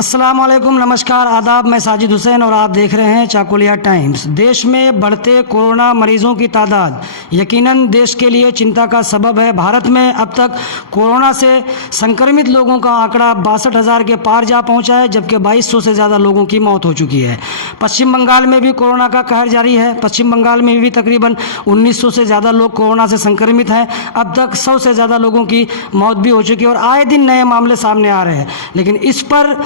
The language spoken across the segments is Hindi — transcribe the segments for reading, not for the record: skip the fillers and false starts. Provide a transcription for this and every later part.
अस्सलाम वालेकुम, नमस्कार, आदाब। मैं साजिद हुसैन और आप देख रहे हैं चाकुलिया टाइम्स। देश में बढ़ते कोरोना मरीजों की तादाद यकीनन देश के लिए चिंता का सबब है। भारत में अब तक कोरोना से संक्रमित लोगों का आंकड़ा 62,000 के पार जा पहुंचा है, जबकि 2200 से ज़्यादा लोगों की मौत हो चुकी है। पश्चिम बंगाल में भी कोरोना का कहर जारी है। पश्चिम बंगाल में भी तकरीबन 1900 से ज़्यादा लोग कोरोना से संक्रमित हैं। अब तक 100 से ज़्यादा लोगों की मौत भी हो चुकी है और आए दिन नए मामले सामने आ रहे हैं। लेकिन इस पर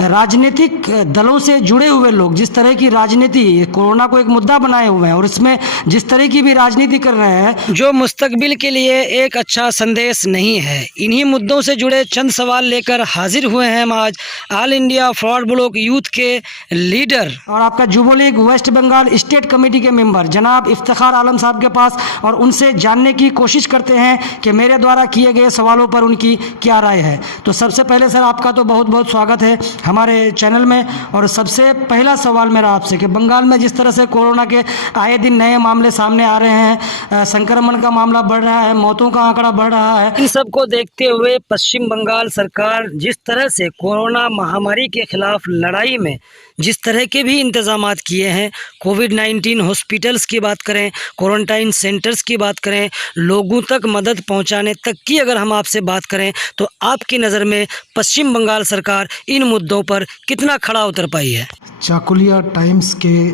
राजनीतिक दलों से जुड़े हुए लोग जिस तरह की राजनीति कोरोना को एक मुद्दा बनाए हुए हैं और इसमें जिस तरह की भी राजनीति कर रहे हैं, जो मुस्तकबिल के लिए एक अच्छा संदेश नहीं है। इन्हीं मुद्दों से जुड़े चंद सवाल लेकर हाजिर हुए हैं हम आज all India Forward Bloc youth के लीडर और आपका जुबोलीग वेस्ट बंगाल स्टेट कमेटी के मेंबर जनाब इफ्तिखार आलम साहब के पास, और उनसे जानने की कोशिश करते हैं कि मेरे द्वारा किए गए सवालों पर उनकी क्या राय है। तो सबसे पहले सर, आपका तो बहुत बहुत स्वागत है हमारे चैनल में। और सबसे पहला सवाल मेरा आपसे कि बंगाल में जिस तरह से कोरोना के आए दिन नए मामले सामने आ रहे हैं, संक्रमण का मामला बढ़ रहा है, मौतों का आंकड़ा बढ़ रहा है, इन सब को देखते हुए पश्चिम बंगाल सरकार जिस तरह से कोरोना महामारी के खिलाफ लड़ाई में जिस तरह के भी इंतजामात किए हैं, कोविड-19 हॉस्पिटल्स की बात करें, क्वारंटाइन सेंटर्स की बात करें, लोगों तक मदद पहुंचाने तक की अगर हम आपसे बात करें, तो आपकी नज़र में पश्चिम बंगाल सरकार इन मुद्दों पर कितना खड़ा उतर पाई है? चाकुलिया टाइम्स के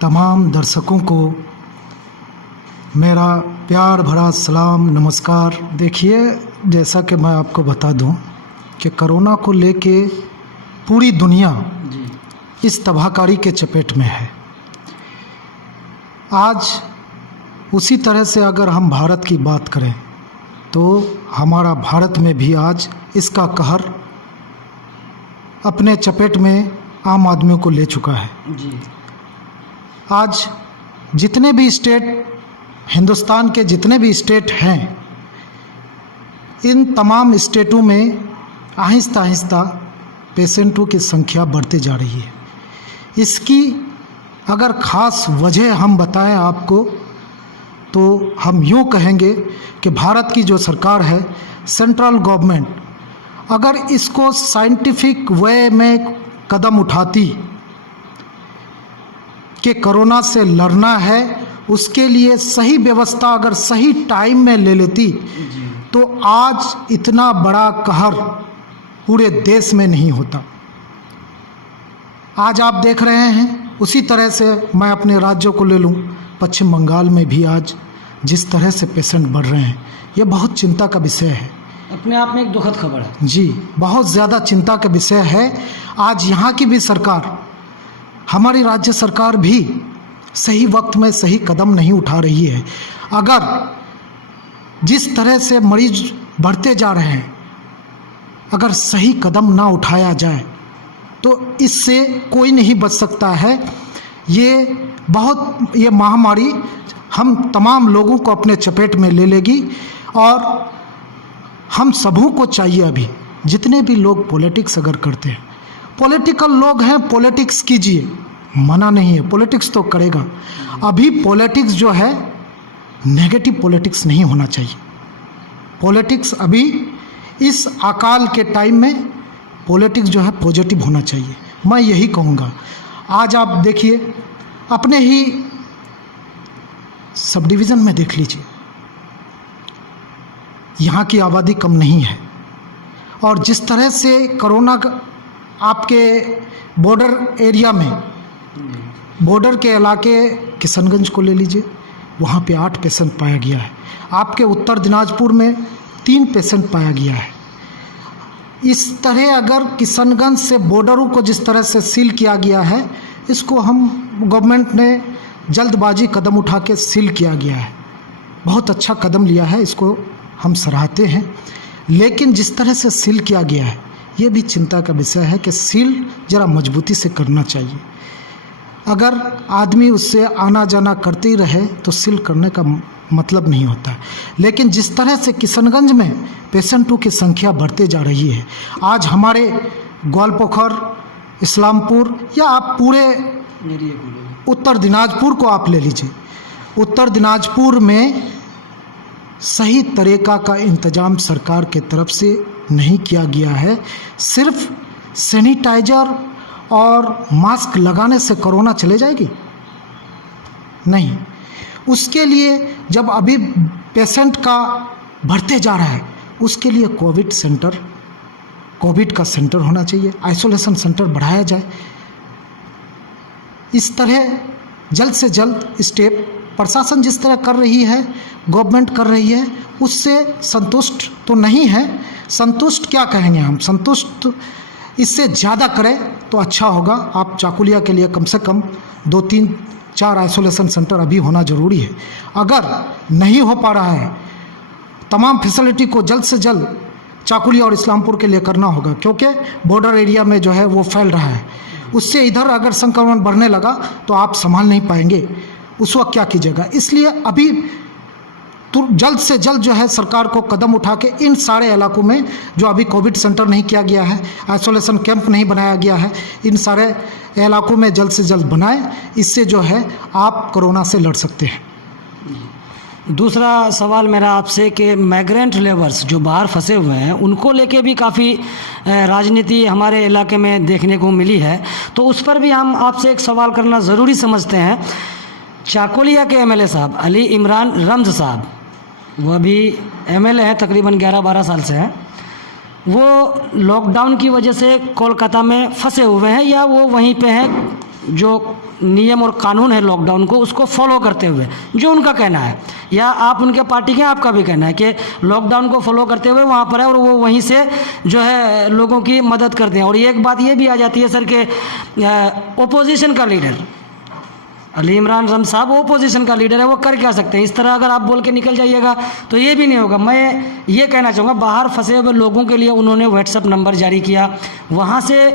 तमाम दर्शकों को मेरा प्यार भरा सलाम, नमस्कार। देखिए, जैसा कि मैं आपको बता दूं कि कोरोना को लेके पूरी दुनिया इस तबाहकारी के चपेट में है। आज उसी तरह से अगर हम भारत की बात करें तो हमारा भारत में भी आज इसका कहर अपने चपेट में आम आदमियों को ले चुका है। आज जितने भी स्टेट, हिंदुस्तान के जितने भी स्टेट हैं, इन तमाम स्टेटों में आहिस्ता आहिस्ता पेशेंटों की संख्या बढ़ती जा रही है। इसकी अगर ख़ास वजह हम बताएं आपको तो हम यूँ कहेंगे कि भारत की जो सरकार है, सेंट्रल गवर्नमेंट, अगर इसको साइंटिफिक वे में कदम उठाती कि कोरोना से लड़ना है, उसके लिए सही व्यवस्था अगर सही टाइम में ले लेती तो आज इतना बड़ा कहर पूरे देश में नहीं होता। आज आप देख रहे हैं, उसी तरह से मैं अपने राज्यों को ले लूं, पश्चिम बंगाल में भी आज जिस तरह से पेशेंट बढ़ रहे हैं, ये बहुत चिंता का विषय है। अपने आप में एक दुखद खबर है जी, बहुत ज़्यादा चिंता का विषय है। आज यहाँ की भी सरकार, हमारी राज्य सरकार भी सही वक्त में सही कदम नहीं उठा रही है। अगर जिस तरह से मरीज बढ़ते जा रहे हैं, अगर सही कदम ना उठाया जाए तो इससे कोई नहीं बच सकता है। ये महामारी हम तमाम लोगों को अपने चपेट में ले लेगी। और हम सबों को चाहिए, अभी जितने भी लोग पॉलिटिक्स अगर करते हैं, पॉलिटिकल लोग हैं, पॉलिटिक्स कीजिए, मना नहीं है, पॉलिटिक्स तो करेगा। अभी पॉलिटिक्स जो है, नेगेटिव पॉलिटिक्स नहीं होना चाहिए। पॉलिटिक्स अभी इस अकाल के टाइम में पॉलिटिक्स जो है पॉजिटिव होना चाहिए, मैं यही कहूँगा। आज आप देखिए, अपने ही सब डिवीज़न में देख लीजिए, यहाँ की आबादी कम नहीं है। और जिस तरह से कोरोना आपके बॉर्डर एरिया में, बॉर्डर के इलाके किशनगंज को ले लीजिए, वहाँ पे 8 पेशेंट पाया गया है। आपके उत्तर दिनाजपुर में 3 पेशेंट पाया गया है। इस तरह अगर किशनगंज से बॉर्डरों को जिस तरह से सील किया गया है, इसको हम गवर्नमेंट ने जल्दबाजी कदम उठा के सील किया गया है। बहुत अच्छा कदम लिया है, इसको हम सराहते हैं। लेकिन जिस तरह से सील किया गया है, ये भी चिंता का विषय है कि सील ज़रा मजबूती से करना चाहिए। अगर आदमी उससे आना जाना करते ही रहे तो सील करने का मतलब नहीं होता है। लेकिन जिस तरह से किशनगंज में पेशेंटों की संख्या बढ़ते जा रही है, आज हमारे ग्वालपोखर, इस्लामपुर या आप पूरे उत्तर दिनाजपुर को आप ले लीजिए, उत्तर दिनाजपुर में सही तरीका का इंतजाम सरकार के तरफ से नहीं किया गया है। सिर्फ सैनिटाइजर और मास्क लगाने से कोरोना चले जाएगी? नहीं। उसके लिए जब अभी पेशेंट का बढ़ते जा रहा है, उसके लिए कोविड का सेंटर होना चाहिए, आइसोलेशन सेंटर बढ़ाया जाए। इस तरह जल्द से जल्द स्टेप प्रशासन जिस तरह कर रही है, गवर्नमेंट कर रही है, उससे संतुष्ट तो नहीं है। संतुष्ट क्या कहेंगे हम, संतुष्ट इससे ज़्यादा करें तो अच्छा होगा। आप चाकुलिया के लिए कम से कम 2, 3, 4 आइसोलेशन सेंटर अभी होना ज़रूरी है। अगर नहीं हो पा रहा है, तमाम फैसिलिटी को जल्द से जल्द चाकुलिया और इस्लामपुर के लिए करना होगा, क्योंकि बॉर्डर एरिया में जो है वो फैल रहा है। उससे इधर अगर संक्रमण बढ़ने लगा तो आप संभाल नहीं पाएंगे, उस वक्त क्या कीजिएगा। इसलिए अभी तो जल्द से जल्द जो है सरकार को कदम उठा के इन सारे इलाकों में जो अभी कोविड सेंटर नहीं किया गया है, आइसोलेशन कैंप नहीं बनाया गया है, इन सारे इलाकों में जल्द से जल्द बनाएं। इससे जो है आप कोरोना से लड़ सकते हैं। दूसरा सवाल मेरा आपसे कि माइग्रेंट लेबर्स जो बाहर फंसे हुए हैं, उनको लेके भी काफ़ी राजनीति हमारे इलाके में देखने को मिली है, तो उस पर भी हम आपसे एक सवाल करना ज़रूरी समझते हैं। चाकुलिया के एमएलए साहब अली इमरान रम्ज़ साहब, वो अभी एमएलए हैं, तकरीबन 11-12 साल से हैं। वो लॉकडाउन की वजह से कोलकाता में फंसे हुए हैं, या वो वहीं पे हैं जो नियम और कानून है लॉकडाउन को उसको फॉलो करते हुए, जो उनका कहना है, या आप उनके पार्टी के आपका भी कहना है कि लॉकडाउन को फॉलो करते हुए वहाँ पर है और वो वहीं से जो है लोगों की मदद करते हैं। और एक बात ये भी आ जाती है सर कि ओपोजिशन का लीडर अली इमरान रम्ज़ साहब ओपोजिशन का लीडर है, वो कर क्या सकते हैं? इस तरह अगर आप बोल के निकल जाइएगा तो ये भी नहीं होगा। मैं ये कहना चाहूँगा, बाहर फंसे हुए लोगों के लिए उन्होंने व्हाट्सएप नंबर जारी किया, वहाँ से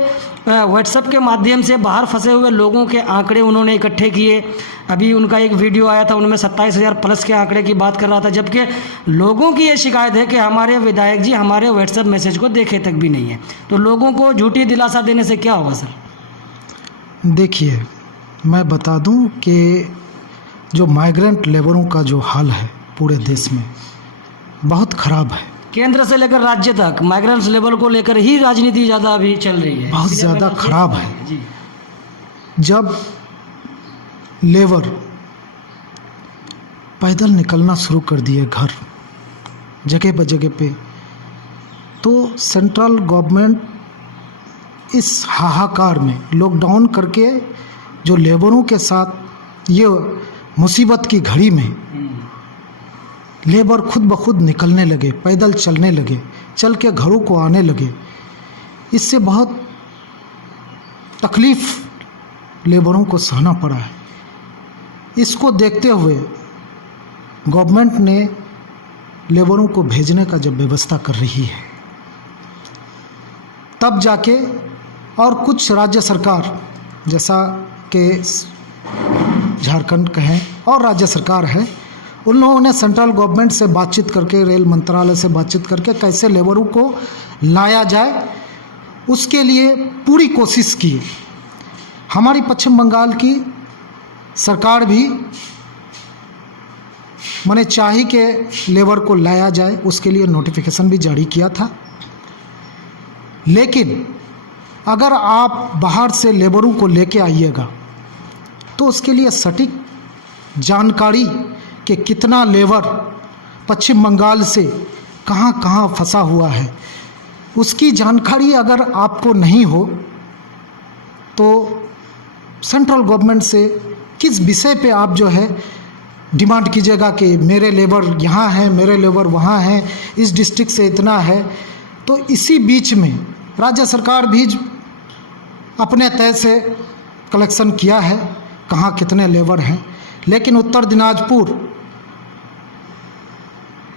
व्हाट्सएप के माध्यम से बाहर फंसे हुए लोगों के आंकड़े उन्होंने इकट्ठे किए। अभी उनका एक वीडियो आया था, उनमें 27,000 प्लस के आंकड़े की बात कर रहा था, जबकि लोगों की ये शिकायत है कि हमारे विधायक जी हमारे व्हाट्सएप मैसेज को देखे तक भी नहीं है। तो लोगों को झूठी दिलासा देने से क्या होगा सर? देखिए, मैं बता दूं कि जो माइग्रेंट लेबरों का जो हाल है पूरे देश में बहुत ख़राब है। केंद्र से लेकर राज्य तक माइग्रेंट्स लेबर को लेकर ही राजनीति ज़्यादा अभी चल रही है, बहुत ज़्यादा खराब है जी। जब लेबर पैदल निकलना शुरू कर दिए घर जगह पे, तो सेंट्रल गवर्नमेंट इस हाहाकार में लॉकडाउन करके जो लेबरों के साथ ये मुसीबत की घड़ी में लेबर खुद ब खुद निकलने लगे, पैदल चलने लगे, चल के घरों को आने लगे। इससे बहुत तकलीफ़ लेबरों को सहना पड़ा है। इसको देखते हुए गवर्नमेंट ने लेबरों को भेजने का जब व्यवस्था कर रही है, तब जाके और कुछ राज्य सरकार जैसा कि झारखंड कहें और राज्य सरकार है, उन लोगों ने सेंट्रल गवर्नमेंट से बातचीत करके, रेल मंत्रालय से बातचीत करके कैसे लेबरों को लाया जाए, उसके लिए पूरी कोशिश की। हमारी पश्चिम बंगाल की सरकार भी मैंने चाही कि लेबर को लाया जाए, उसके लिए नोटिफिकेशन भी जारी किया था। लेकिन अगर आप बाहर से लेबरों को लेके आइएगा तो उसके लिए सटीक जानकारी कि कितना लेबर पश्चिम बंगाल से कहाँ कहाँ फंसा हुआ है, उसकी जानकारी अगर आपको नहीं हो तो सेंट्रल गवर्नमेंट से किस विषय पे आप जो है डिमांड कीजिएगा कि मेरे लेबर यहाँ हैं, मेरे लेबर वहाँ हैं, इस डिस्ट्रिक्ट से इतना है। तो इसी बीच में राज्य सरकार भी अपने तय से कलेक्शन किया है कहाँ कितने लेबर हैं, लेकिन उत्तर दिनाजपुर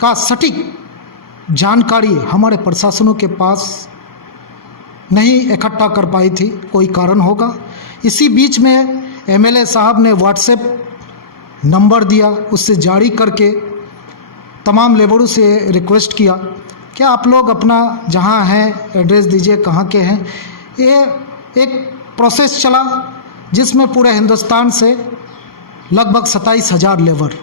का सटीक जानकारी हमारे प्रशासनों के पास नहीं इकट्ठा कर पाई थी, कोई कारण होगा। इसी बीच में एमएलए साहब ने व्हाट्सएप नंबर दिया, उससे जारी करके तमाम लेबरों से रिक्वेस्ट किया कि आप लोग अपना जहां हैं एड्रेस दीजिए, कहां के हैं। ये एक प्रोसेस चला जिसमें पूरे हिंदुस्तान से लगभग 27,000 लेबर,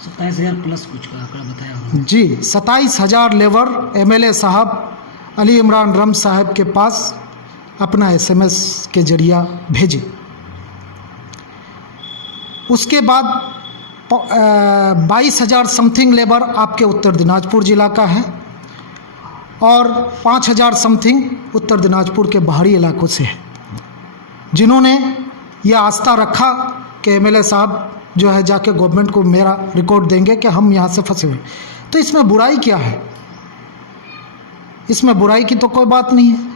27,000 प्लस कुछ का आंकड़ा बताया उन्होंने। जी, 27,000 लेबर एमएलए साहब अली इमरान रम्ज़ साहब के पास अपना SMS के जरिया भेजें। उसके बाद 22,000 समथिंग लेबर आपके उत्तर दिनाजपुर जिला का है और 5,000 समथिंग उत्तर दिनाजपुर के बाहरी इलाकों से है, जिन्होंने यह आस्था रखा कि MLA साहब जो है जाके गवर्नमेंट को मेरा रिकॉर्ड देंगे कि हम यहाँ से फंसे हुए। तो इसमें बुराई क्या है? इसमें बुराई की तो कोई बात नहीं है।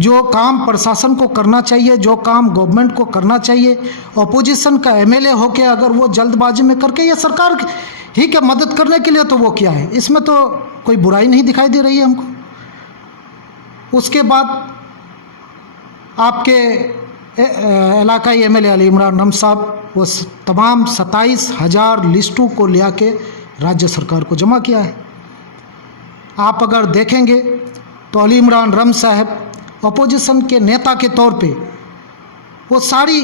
जो काम प्रशासन को करना चाहिए, जो काम गवर्नमेंट को करना चाहिए, अपोजिशन का MLA होके अगर वो जल्दबाजी में करके या सरकार ही के मदद करने के लिए, तो वो क्या है? इसमें तो कोई बुराई नहीं दिखाई दे रही है हमको। उसके बाद आपके इलाकाई MLA अली इमरान रम साहब वो तमाम 27,000 लिस्टों को ले आके राज्य सरकार को जमा किया है। आप अगर देखेंगे तो अली इमरान रम साहब अपोजिशन के नेता के तौर पे वो सारी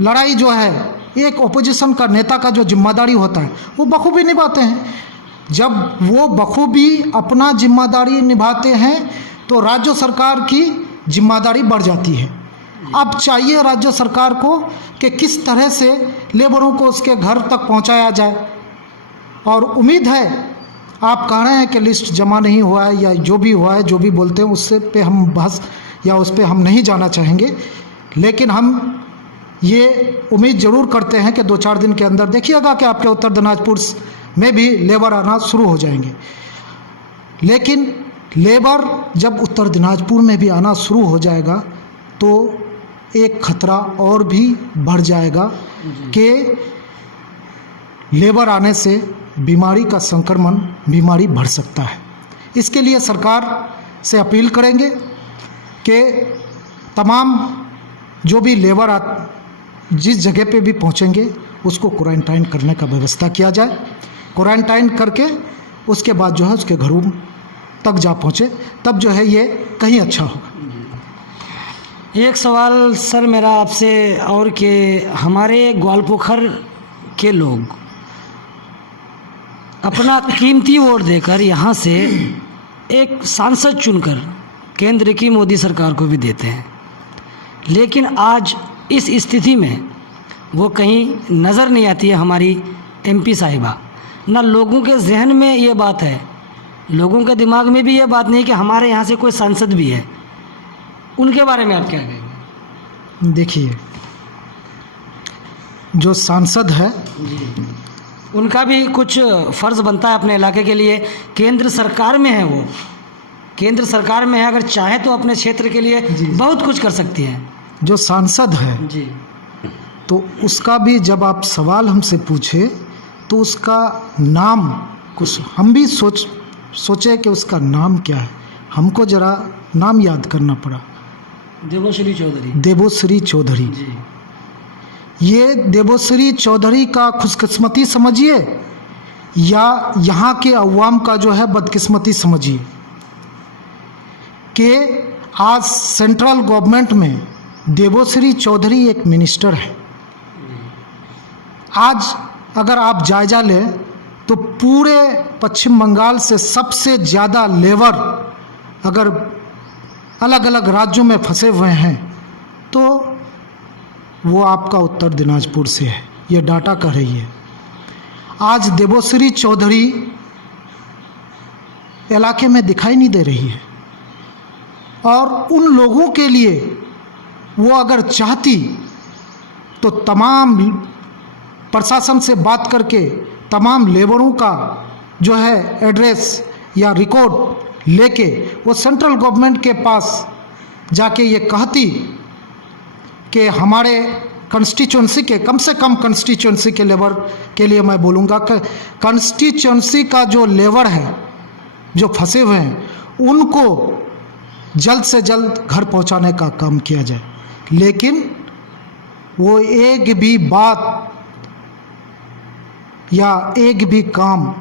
लड़ाई जो है, एक अपोजिशन का नेता का जो जिम्मेदारी होता है वो बखूबी निभाते हैं। जब वो बखूबी अपना जिम्मेदारी निभाते हैं तो राज्य सरकार की जिम्मेदारी बढ़ जाती है। अब चाहिए राज्य सरकार को कि किस तरह से लेबरों को उसके घर तक पहुंचाया जाए। और उम्मीद है, आप कह रहे हैं कि लिस्ट जमा नहीं हुआ है या जो भी हुआ है, जो भी बोलते हैं उससे पे हम बहस या उस पर हम नहीं जाना चाहेंगे, लेकिन हम ये उम्मीद ज़रूर करते हैं कि 2-4 दिन के अंदर देखिएगा कि आपके उत्तर दिनाजपुर में भी लेबर आना शुरू हो जाएंगे। लेकिन लेबर जब उत्तर दिनाजपुर में भी आना शुरू हो जाएगा तो एक खतरा और भी बढ़ जाएगा कि लेबर आने से बीमारी का संक्रमण बीमारी बढ़ सकता है। इसके लिए सरकार से अपील करेंगे कि तमाम जो भी लेबर जिस जगह पे भी पहुंचेंगे उसको क्वारंटाइन करने का व्यवस्था किया जाए। क्वारंटाइन करके उसके बाद जो है उसके घरों तक जा पहुंचे, तब जो है ये कहीं अच्छा होगा। एक सवाल सर मेरा आपसे और कि हमारे ग्वालपोखर के लोग अपना कीमती वोट देकर यहाँ से एक सांसद चुनकर केंद्र की मोदी सरकार को भी देते हैं, लेकिन आज इस स्थिति में वो कहीं नज़र नहीं आती है हमारी MP साहिबा। ना लोगों के जहन में ये बात है, लोगों के दिमाग में भी ये बात नहीं कि हमारे यहाँ से कोई सांसद भी है। उनके बारे में आप क्या कहेंगे? देखिए, जो सांसद है उनका भी कुछ फ़र्ज़ बनता है अपने इलाके के लिए। केंद्र सरकार में है, वो केंद्र सरकार में है, अगर चाहे तो अपने क्षेत्र के लिए बहुत कुछ कर सकती है। जो सांसद है जी, तो उसका भी जब आप सवाल हमसे पूछे तो उसका नाम कुछ हम भी सोचे कि उसका नाम क्या है। हमको ज़रा नाम याद करना पड़ा। देवोश्री चौधरी। देवोश्री चौधरी जी। ये देवोश्री चौधरी का खुशकिस्मती समझिए या यहाँ के अवाम का जो है बदकिस्मती समझिए कि आज सेंट्रल गवर्नमेंट में देवोश्री चौधरी एक मिनिस्टर है। आज अगर आप जायजा लें तो पूरे पश्चिम बंगाल से सबसे ज़्यादा लेबर अगर अलग अलग राज्यों में फंसे हुए हैं तो वो आपका उत्तर दिनाजपुर से है, ये डाटा कह रही है। आज देवोश्री चौधरी इलाके में दिखाई नहीं दे रही है और उन लोगों के लिए वो अगर चाहती तो तमाम प्रशासन से बात करके तमाम लेबरों का जो है एड्रेस या रिकॉर्ड लेके वो सेंट्रल गवर्नमेंट के पास जाके ये कहती कि हमारे कंस्टिट्यूंसी के कम से कम कंस्टिट्यूंसी के लेबर के लिए मैं बोलूँगा कि कंस्टिट्यूंसी का जो लेबर है जो फंसे हुए हैं उनको जल्द से जल्द घर पहुंचाने का काम किया जाए। लेकिन वो एक भी बात या एक भी काम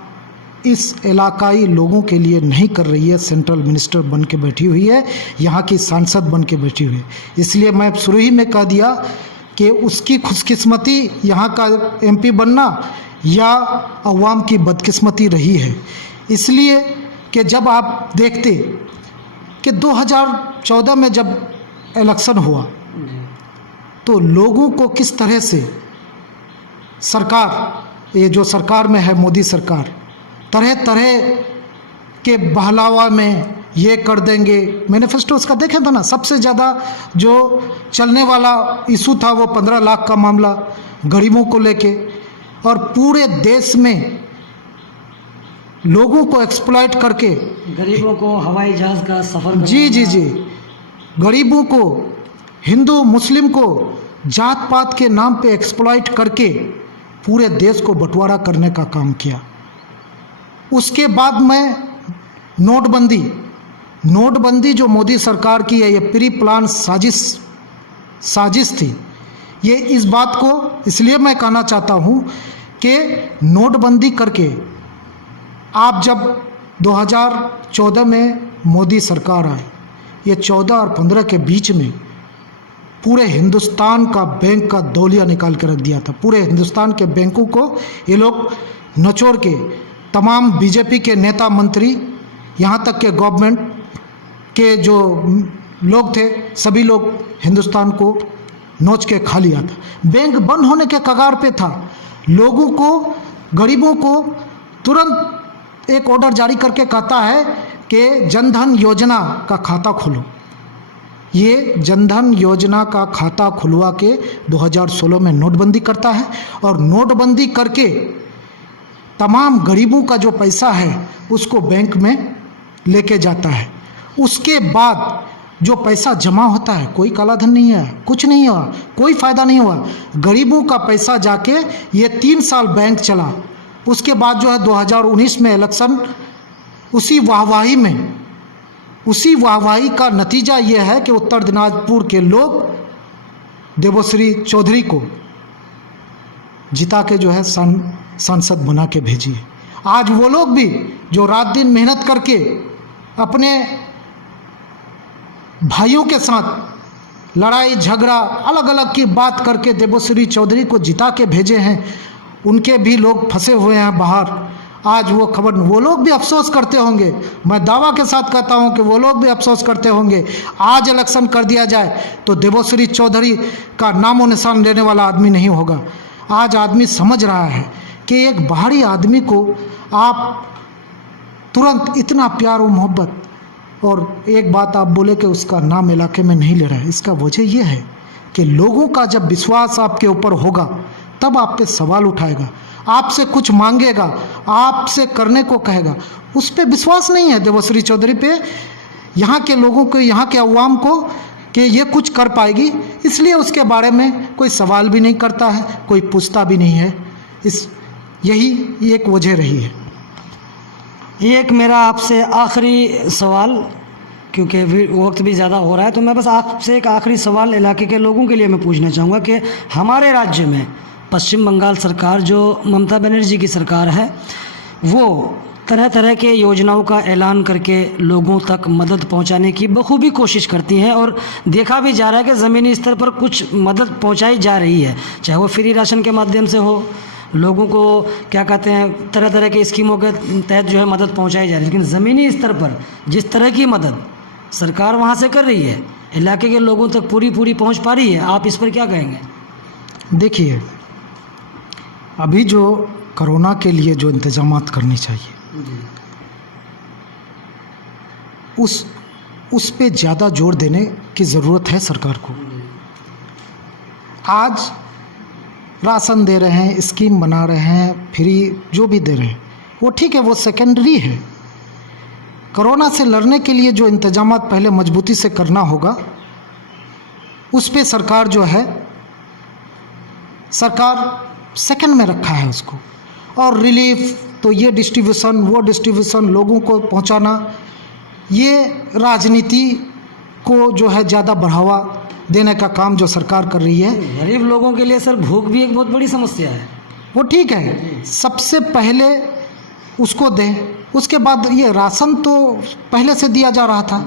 इस इलाकाई लोगों के लिए नहीं कर रही है। सेंट्रल मिनिस्टर बन के बैठी हुई है, यहाँ की सांसद बन के बैठी हुई है। इसलिए मैं शुरू ही में कह दिया कि उसकी खुशकिस्मती यहाँ का MP बनना या अवाम की बदकिस्मती रही है। इसलिए कि जब आप देखते कि 2014 में जब इलेक्शन हुआ तो लोगों को किस तरह से सरकार, ये जो सरकार में है मोदी सरकार, तरह तरह के बहलावा में ये कर देंगे, मैनिफेस्टो उसका देखे था ना, सबसे ज़्यादा जो चलने वाला इशू था वो 15 लाख का मामला गरीबों को लेके, और पूरे देश में लोगों को एक्सप्लॉइट करके, गरीबों को हवाई जहाज़ का सफ़र जी, गरीबों को, हिंदू मुस्लिम को जात पात के नाम पे एक्सप्लॉइट करके पूरे देश को बंटवारा करने का काम किया। उसके बाद में नोटबंदी जो मोदी सरकार की है, ये प्री प्लान साजिश थी। ये इस बात को इसलिए मैं कहना चाहता हूँ कि नोटबंदी करके आप जब 2014 में मोदी सरकार आए, ये 14 और 15 के बीच में पूरे हिंदुस्तान का बैंक का दौलिया निकाल के रख दिया था। पूरे हिंदुस्तान के बैंकों को ये लोग नचोड़ के, तमाम बीजेपी के नेता मंत्री, यहाँ तक के गवर्नमेंट के जो लोग थे, सभी लोग हिंदुस्तान को नोच के खा लिया था। बैंक बंद होने के कगार पे था। लोगों को, गरीबों को तुरंत एक ऑर्डर जारी करके कहता है कि जनधन योजना का खाता खोलो। ये जनधन योजना का खाता खुलवा के 2016 में नोटबंदी करता है, और नोटबंदी करके तमाम गरीबों का जो पैसा है उसको बैंक में लेके जाता है। उसके बाद जो पैसा जमा होता है, कोई कालाधन नहीं है, कुछ नहीं हुआ, कोई फ़ायदा नहीं हुआ। गरीबों का पैसा जाके ये 3 साल बैंक चला। उसके बाद जो है 2019 में इलेक्शन, उसी वाहवाही का नतीजा ये है कि उत्तर दिनाजपुर के लोग देवश्री चौधरी को जिता के जो है सांसद बना के भेजी है। आज वो लोग भी जो रात दिन मेहनत करके अपने भाइयों के साथ लड़ाई झगड़ा अलग अलग की बात करके देवश्री चौधरी को जिता के भेजे हैं, उनके भी लोग फंसे हुए हैं बाहर। आज वो खबर, वो लोग भी अफसोस करते होंगे, मैं दावा के साथ कहता हूं कि वो लोग भी अफसोस करते होंगे। आज इलेक्शन कर दिया जाए तो देवश्री चौधरी का नामो निशान लेने वाला आदमी नहीं होगा। आज आदमी समझ रहा है कि एक बाहरी आदमी को आप तुरंत इतना प्यार और मोहब्बत, और एक बात आप बोले कि उसका नाम इलाके में नहीं ले रहा है, इसका वजह यह है कि लोगों का जब विश्वास आपके ऊपर होगा तब आप पे सवाल उठाएगा, आपसे कुछ मांगेगा, आपसे करने को कहेगा। उस पर विश्वास नहीं है देवश्री चौधरी पे, यहाँ के लोगों को, यहाँ के अवाम को, कि ये कुछ कर पाएगी, इसलिए उसके बारे में कोई सवाल भी नहीं करता है, कोई पूछता भी नहीं है। यही एक वजह रही है। एक मेरा आपसे आखिरी सवाल, क्योंकि वक्त भी ज़्यादा हो रहा है, तो मैं बस आपसे एक आखिरी सवाल इलाके के लोगों के लिए मैं पूछना चाहूँगा कि हमारे राज्य में पश्चिम बंगाल सरकार, जो ममता बनर्जी की सरकार है, वो तरह तरह के योजनाओं का ऐलान करके लोगों तक मदद पहुंचाने की बखूबी कोशिश करती हैं, और देखा भी जा रहा है कि ज़मीनी स्तर पर कुछ मदद पहुंचाई जा रही है, चाहे वो फ्री राशन के माध्यम से हो, लोगों को क्या कहते हैं, तरह तरह के स्कीमों के तहत जो है मदद पहुंचाई जा रही है। लेकिन ज़मीनी स्तर पर जिस तरह की मदद सरकार वहाँ से कर रही है, इलाके के लोगों तक पूरी पहुँच पा रही है? आप इस पर क्या कहेंगे? देखिए, अभी जो कोरोना के लिए जो इंतजामात करने चाहिए उस पे ज़्यादा जोर देने की ज़रूरत है सरकार को। आज राशन दे रहे हैं, स्कीम बना रहे हैं, फ्री जो भी दे रहे हैं, वो ठीक है, वो सेकेंडरी है। कोरोना से लड़ने के लिए जो इंतजामात पहले मजबूती से करना होगा, उस पे सरकार जो है, सरकार सेकंड में रखा है उसको। और रिलीफ तो ये डिस्ट्रीब्यूशन, वो डिस्ट्रीब्यूशन, लोगों को पहुंचाना, ये राजनीति को जो है ज़्यादा बढ़ावा देने का काम जो सरकार कर रही है। गरीब लोगों के लिए सर भूख भी एक बहुत बड़ी समस्या है। वो ठीक है, सबसे पहले उसको दें, उसके बाद ये राशन तो पहले से दिया जा रहा था,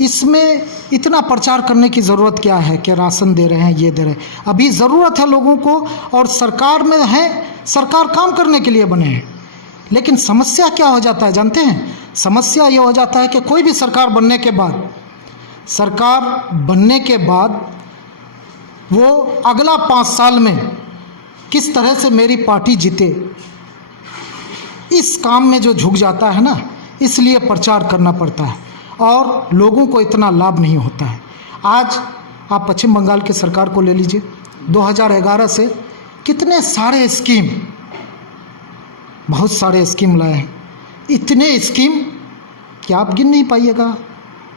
इसमें इतना प्रचार करने की ज़रूरत क्या है कि राशन दे रहे हैं, ये दे रहे हैं। अभी ज़रूरत है लोगों को, और सरकार में है, सरकार काम करने के लिए बने हैं। लेकिन समस्या क्या हो जाता है जानते हैं? समस्या ये हो जाता है कि कोई भी सरकार बनने के बाद सरकार बनने के बाद वो अगला 5 साल में किस तरह से मेरी पार्टी जीते, इस काम में जो झुक जाता है ना, इसलिए प्रचार करना पड़ता है और लोगों को इतना लाभ नहीं होता है। आज आप पश्चिम बंगाल की सरकार को ले लीजिए, 2011 से कितने सारे स्कीम, बहुत सारे स्कीम लाए हैं। इतने स्कीम कि आप गिन नहीं पाइएगा,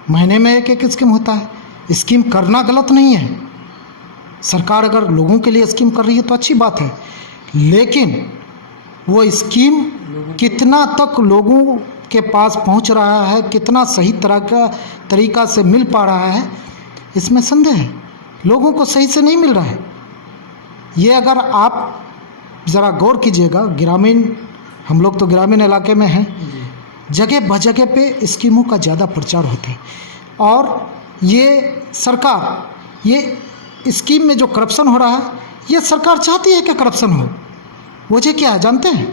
महीने में एक स्कीम होता है। स्कीम करना गलत नहीं है, सरकार अगर लोगों के लिए स्कीम कर रही है तो अच्छी बात है, लेकिन वो स्कीम कितना तक लोगों के पास पहुंच रहा है, कितना सही तरीका से मिल पा रहा है, इसमें संदेह है। लोगों को सही से नहीं मिल रहा है। ये अगर आप ज़रा गौर कीजिएगा, ग्रामीण, हम लोग तो ग्रामीण इलाके में हैं, जगह ब जगह पे स्कीमों का ज़्यादा प्रचार होता है और ये सरकार, ये स्कीम में जो करप्शन हो रहा है, ये सरकार चाहती है कि करप्शन हो। वजह क्या है जानते हैं?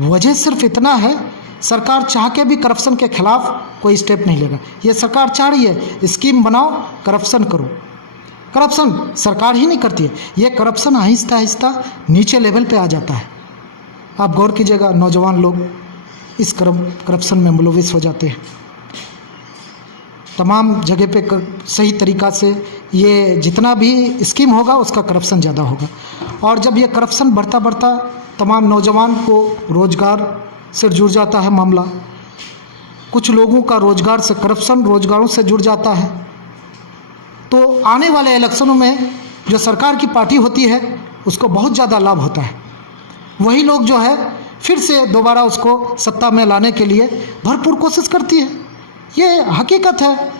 वजह सिर्फ इतना है, सरकार चाह के भी करप्शन के खिलाफ कोई स्टेप नहीं लेगा। ये सरकार चाह रही है स्कीम बनाओ, करप्शन करो। करप्शन सरकार ही नहीं करती है, ये करप्शन आहिस्ता आहिस्ता नीचे लेवल पे आ जाता है। आप गौर कीजिएगा, नौजवान लोग इस करप्शन में मुलविस हो जाते हैं। तमाम जगह पे सही तरीक़ा से ये जितना भी स्कीम होगा उसका करप्शन ज़्यादा होगा, और जब ये करप्शन बढ़ता बढ़ता तमाम नौजवान को रोज़गार से जुड़ जाता है मामला, कुछ लोगों का रोज़गार से, करप्शन रोज़गारों से जुड़ जाता है, तो आने वाले इलेक्शनों में जो सरकार की पार्टी होती है उसको बहुत ज़्यादा लाभ होता है। वही लोग जो है फिर से दोबारा उसको सत्ता में लाने के लिए भरपूर कोशिश करती है। ये हकीकत है,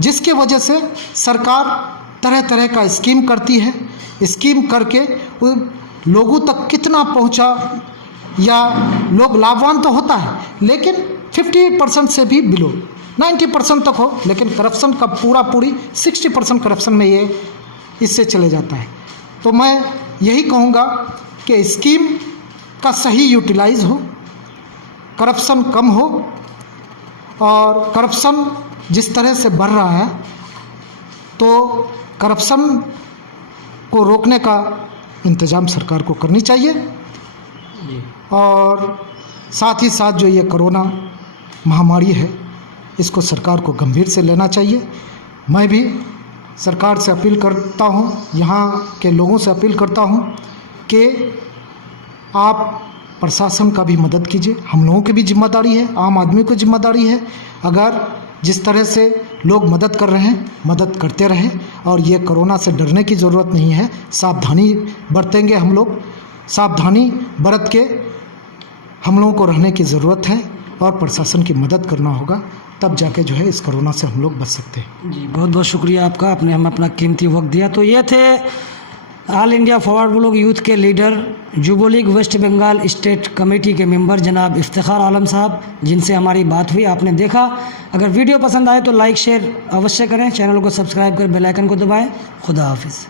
जिसके वजह से सरकार तरह तरह का स्कीम करती है। स्कीम करके लोगों तक कितना पहुंचा, या लोग लाभवान तो होता है लेकिन 50% से भी बिलो, 90% तक हो, लेकिन करप्शन का पूरी 60% करप्शन में ये इससे चले जाता है। तो मैं यही कहूँगा कि स्कीम का सही यूटिलाइज हो, करप्शन कम हो, और करप्शन जिस तरह से बढ़ रहा है तो करप्शन को रोकने का इंतज़ाम सरकार को करनी चाहिए। और साथ ही साथ जो ये कोरोना महामारी है इसको सरकार को गंभीर से लेना चाहिए। मैं भी सरकार से अपील करता हूँ, यहाँ के लोगों से अपील करता हूँ कि आप प्रशासन का भी मदद कीजिए। हम लोगों की भी जिम्मेदारी है, आम आदमी की जिम्मेदारी है। अगर जिस तरह से लोग मदद कर रहे हैं, मदद करते रहें, और ये कोरोना से डरने की ज़रूरत नहीं है। सावधानी बरतेंगे हम लोग, सावधानी बरत के हम लोगों को रहने की ज़रूरत है, और प्रशासन की मदद करना होगा, तब जाके जो है इस कोरोना से हम लोग बच सकते हैं। जी, बहुत बहुत शुक्रिया आपका, आपने हमें अपना कीमती वक्त दिया। तो ये थे All India Forward Bloc youth के लीडर, जुबोलीग वेस्ट बंगाल स्टेट कमेटी के मेंबर जनाब इफ्तिखार आलम साहब, जिनसे हमारी बात हुई। आपने देखा। अगर वीडियो पसंद आए तो लाइक शेयर अवश्य करें, चैनल को सब्सक्राइब कर बेल आइकन को दबाएं। खुदा हाफिज़।